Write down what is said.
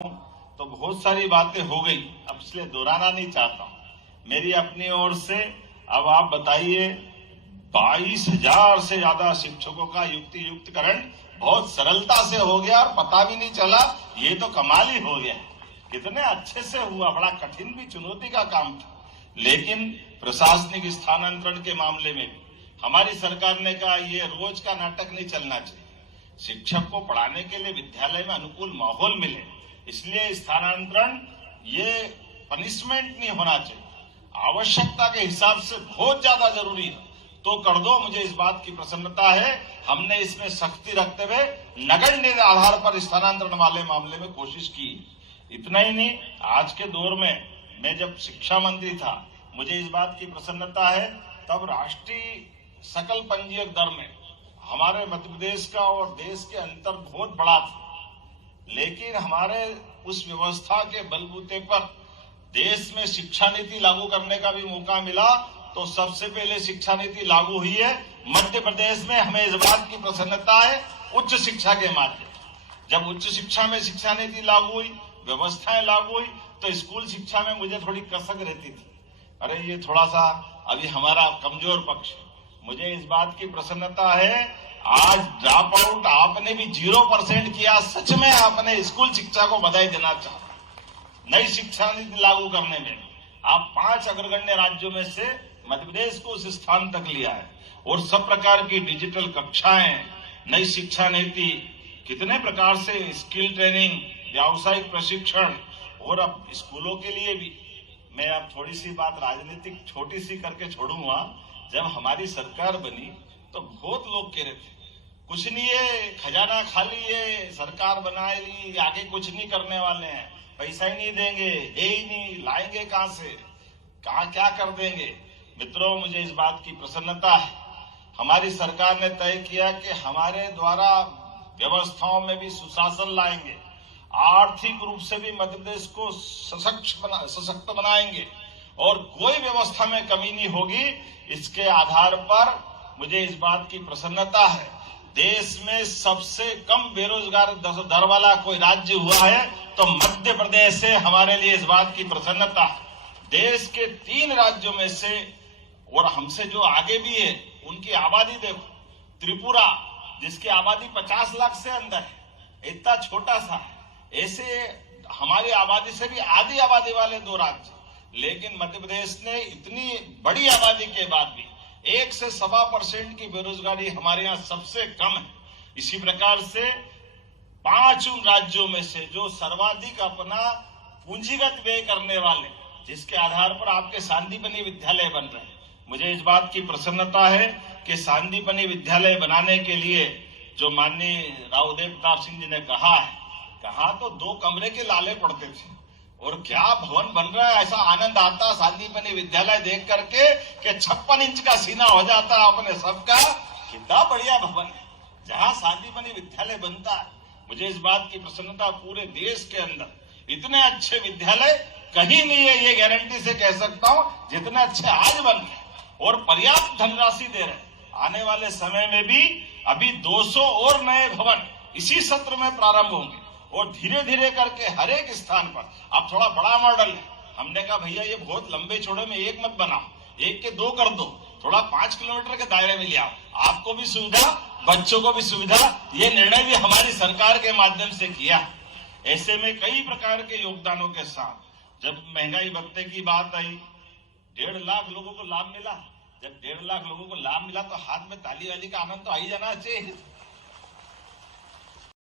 तो बहुत सारी बातें हो गई, अब इसलिए दोहराना नहीं चाहता हूं। मेरी अपनी ओर से अब आप बताइए, 22,000 से ज्यादा शिक्षकों का युक्तिकरण बहुत सरलता से हो गया और पता भी नहीं चला। ये तो कमाल ही हो गया, कितने अच्छे से हुआ। बड़ा कठिन भी, चुनौती का काम था, लेकिन प्रशासनिक स्थानांतरण के मामले में भी हमारी सरकार ने कहा ये रोज का नाटक नहीं चलना चाहिए। शिक्षक को पढ़ाने के लिए विद्यालय में अनुकूल माहौल मिले, इसलिए स्थानांतरण ये पनिशमेंट नहीं होना चाहिए, आवश्यकता के हिसाब से बहुत ज्यादा जरूरी है तो कर दो। मुझे इस बात की प्रसन्नता है, हमने इसमें सख्ती रखते हुए नगण्य आधार पर स्थानांतरण वाले मामले में कोशिश की। इतना ही नहीं, आज के दौर में मैं जब शिक्षा मंत्री था, मुझे इस बात की प्रसन्नता है, तब राष्ट्रीय सकल पंजीयक दर में हमारे मध्य प्रदेश का और देश के अंतर बहुत बड़ा था, लेकिन हमारे उस व्यवस्था के बलबूते पर देश में शिक्षा नीति लागू करने का भी मौका मिला। तो सबसे पहले शिक्षा नीति लागू हुई है मध्य प्रदेश में। हमें इस बात की प्रसन्नता है, उच्च शिक्षा के माध्यम। जब उच्च शिक्षा में शिक्षा नीति लागू हुई, व्यवस्थाएं लागू हुई, तो स्कूल शिक्षा में मुझे थोड़ी कसक रहती थी, अरे ये थोड़ा सा अभी हमारा कमजोर पक्ष है। मुझे इस बात की प्रसन्नता है, आज ड्रॉप आउट आपने भी 0% किया। सच में आपने स्कूल शिक्षा को बधाई देना चाहता। नई शिक्षा नीति लागू करने में आप 5 अग्रगण्य राज्यों में से मध्य प्रदेश को उस स्थान तक लिया है, और सब प्रकार की डिजिटल कक्षाएं, नई शिक्षा नीति, कितने प्रकार से स्किल ट्रेनिंग, व्यावसायिक प्रशिक्षण, और अब स्कूलों के लिए भी। मैं अब थोड़ी सी बात राजनीतिक छोटी सी करके छोड़ूंगा। जब हमारी सरकार बनी तो बहुत लोग कह रहे थे कुछ नहीं है, खजाना खाली है, सरकार बना ली, आगे कुछ नहीं करने वाले हैं, पैसा ही नहीं देंगे, है ही नहीं, लाएंगे कहां से, कहां क्या कर देंगे। मित्रों, मुझे इस बात की प्रसन्नता है, हमारी सरकार ने तय किया कि हमारे द्वारा व्यवस्थाओं में भी सुशासन लाएंगे, आर्थिक रूप से भी मध्य प्रदेश को सशक्त बनाएंगे, और कोई व्यवस्था में कमी नहीं होगी। इसके आधार पर मुझे इस बात की प्रसन्नता है, देश में सबसे कम बेरोजगार दर वाला कोई राज्य हुआ है तो मध्य प्रदेश है। हमारे लिए इस बात की प्रसन्नता है। देश के 3 राज्यों में से, और हमसे जो आगे भी है, उनकी आबादी देखो। त्रिपुरा, जिसकी आबादी 50 लाख से अंदर है, इतना छोटा सा है। ऐसे हमारी आबादी से भी आधी आबादी वाले 2 राज्य, लेकिन मध्य प्रदेश ने इतनी बड़ी आबादी के बाद भी 1 से 1.25% की बेरोजगारी हमारे यहाँ सबसे कम है। इसी प्रकार से 5 उन राज्यों में से जो सर्वाधिक अपना पूंजीगत व्यय करने वाले, जिसके आधार पर आपके सांदीपनि विद्यालय बन रहे हैं। मुझे इस बात की प्रसन्नता है कि सांदीपनि विद्यालय बनाने के लिए जो माननीय रावदेव प्रताप सिंह जी ने कहा है, कहा तो 2 कमरे के लाले पड़ते थे, और क्या भवन बन रहा है। ऐसा आनंद आता सांदीपनि विद्यालय देख करके कि 56 इंच का सीना हो जाता अपने सबका। कितना बढ़िया भवन है जहां सांदीपनि विद्यालय बनता है। मुझे इस बात की प्रसन्नता, पूरे देश के अंदर इतने अच्छे विद्यालय कहीं नहीं है, ये गारंटी से कह सकता हूं, जितने अच्छे आज बन रहे, और पर्याप्त धनराशि दे रहे। आने वाले समय में भी अभी 200 और नए भवन इसी सत्र में प्रारंभ होंगे, और धीरे धीरे करके हर एक स्थान पर। अब थोड़ा बड़ा मॉडल है, हमने कहा भैया ये बहुत लंबे चौड़े में एक मत बनाओ, 1 के 2 कर दो, थोड़ा 5 किलोमीटर के दायरे में ले आओ, आपको भी सुविधा, बच्चों को भी सुविधा। ये निर्णय भी हमारी सरकार के माध्यम से किया। ऐसे में कई प्रकार के योगदानों के साथ जब महंगाई भत्ते की बात आई, 1.5 लाख लोगों को लाभ मिला। जब 1.5 लाख लोगों को लाभ मिला तो हाथ में ताली वाली का आनंद तो आ ही जाना चाहिए।